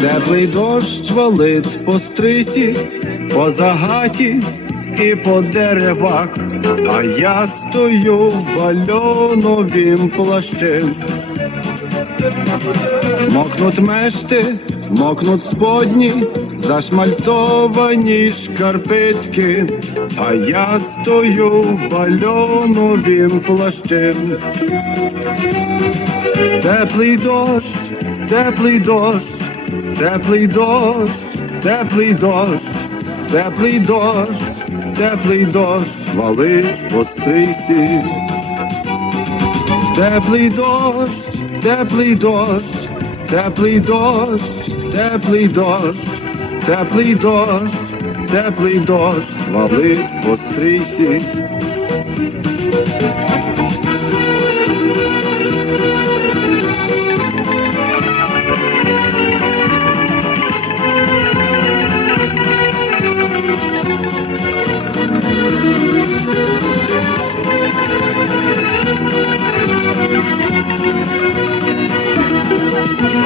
Теплий дощ валить по стрисі, по загаті і по деревах, а я стою в бальоновім плащі. Мокнуть мешти, мокнуть сподні, зашмальцовані шкарпетки, а я стою в бальоновім. Теплий дощ, теплий дощ, теплий дощ, теплий дощ, теплий дощ, теплий дощ, валить по стрисі. Теплий дощ, теплий дощ, теплий дощ, теплий дощ, теплий дощ, теплий дощ, валить по стрисі.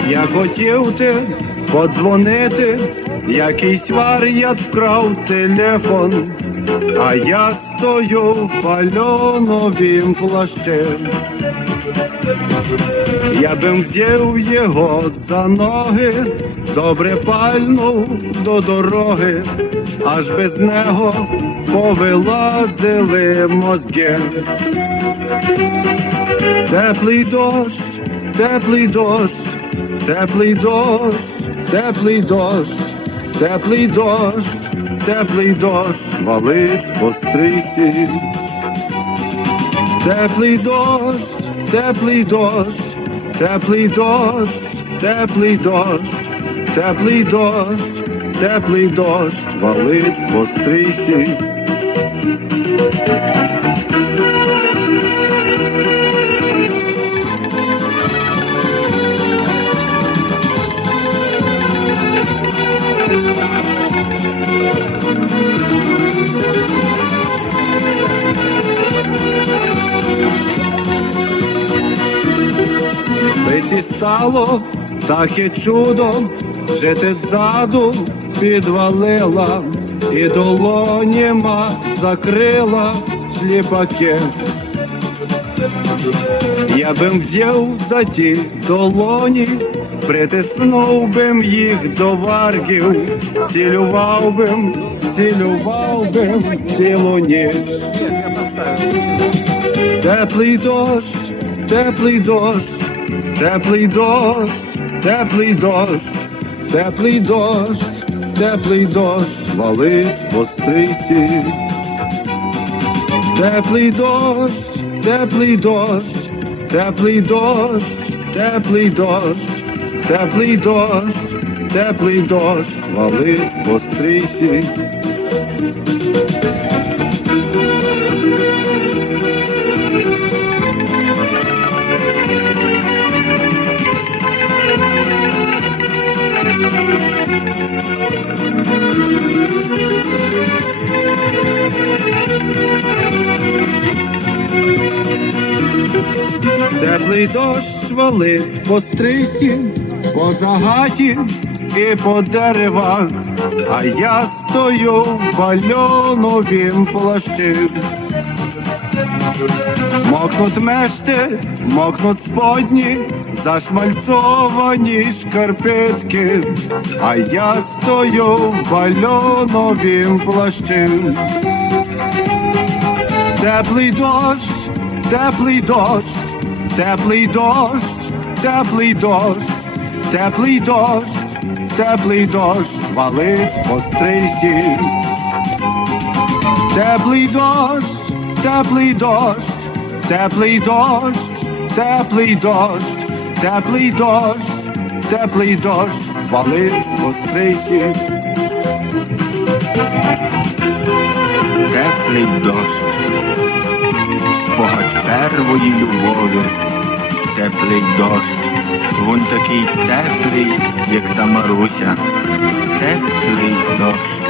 Я хотів ти подзвонити, якийсь вар'ят вкрав телефон, а я стою в пальоновім плащі. Я би взяв його за ноги, добре пальнув до дороги, аж без нього повилазили мозги. Теплий дощ, теплий дощ, теплий дощ, теплий дощ, теплий дощ, теплий дощ, валить по стрисі. Теплий дощ, теплий дощ, теплий дощ, теплий дощ, теплий дощ, теплий дощ, валить по стрисі. Биті стало таке чудо, жити ззаду підвалила і долоніма закрила сліпаки. Я бим взяв за ті долоні, притиснув бим їх до варгів, цілював бим, цілював бим цілу ніч. Теплий дощ, теплий дощ, теплий дощ, теплий дощ, теплий дощ, теплий дощ, валить по стрисі. Теплий дощ, теплий дощ, теплий дощ, теплий дощ, теплий дощ, теплий дощ, валить по. Теплий дощ валить по стрисі, по загаті і по деревах, а я стою в бальоновім плащі. Мокнуть мешти, мокнуть сподні, зашмальцовані шкарпетки, а я стою в бальоновім плащі. Теплий дощ, теплий дощ, теплий дощ, теплий дощ, теплий дощ, теплий дощ, валить по стрисі. Теплий дощ, теплий дощ, теплий дощ, теплий дощ, теплий дощ, теплий дощ, валить по стрисі. Теплий дощ, спогад первої любові, теплий дощ, він такий теплий, як та Маруся, теплий дощ.